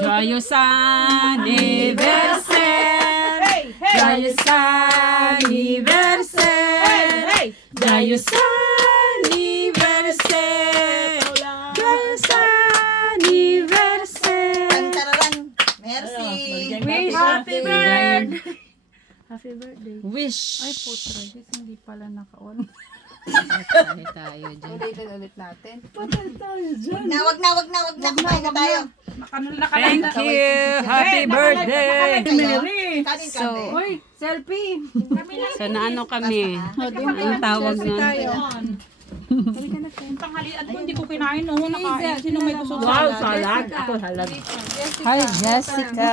Joyeux anniversaire! Joyeux anniversaire! Joyeux anniversaire! Joyeux anniversaire! Tararan. Merci. Happy birthday! Happy birthday. Wish! Ay, putra. Diyos, hindi pala naka-on. Tayo dyan. Ulit natin. Wag na. Kumain na tayo. Thank you! Happy birthday! Kanin So, Uy, selfie! so naano kami? Ang tawag nun? Tanghalian ko, hindi ko kinain. No, nakain. Sino may gusto Wow, salad! Ako salad. Hi, Jessica!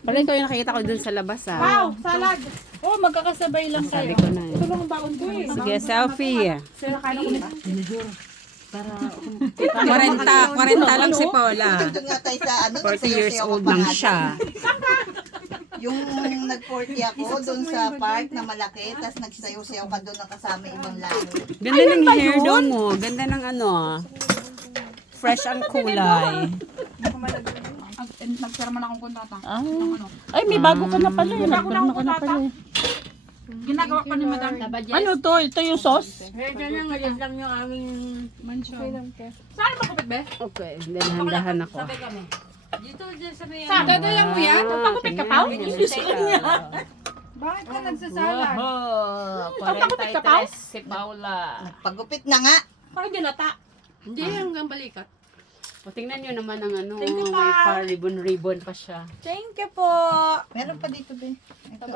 Pala ito yung nakikita ko dun sa labas ah. Wow, salad! Oh, magkakasabay lang Sabi kayo. ko na Ito eh. lang ang baon ko eh. Sige, selfie. Sir, kain ako nito. 40 lang si Paula. Doon nga tayo sa 40 years old lang siya. Yung nag-40 ako doon sa park na malaki, tapos nagsayaw-sayaw ka doon na kasama ibang lahi. Ganda ng hairdo mo. Ganda ng ano. Fresh ang kulay. Nagpira man akong kontata. Ay, may bago ka na pala. Bago na akong Nagpirma ka na kontata. pala. Ginagawa pa ni Madam. Ano to? Ito yung sauce? Saan ba kupit, be? Okay, dinahandahan ako. Saan? Dadala mo yan? Pagkupit ka pa? Bakit ka nagsasalad? Pagkakupit ka pa? Si Paula. Pagupit na nga. Parang dilata. Hindi, hanggang balikat. O, tingnan nyo naman ang ano. Thank you, May Pa. pa-ribbon pa siya. Thank you po. Meron pa dito, be. Ito,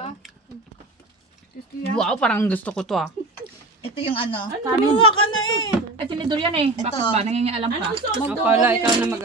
Wow, parang gusto ko to ah. ito yung ano. Kumuha ka na eh. Eh, tinidor yan eh. Bakit Ito. ba? Nangingialam ka? O, Paula, ikaw na mag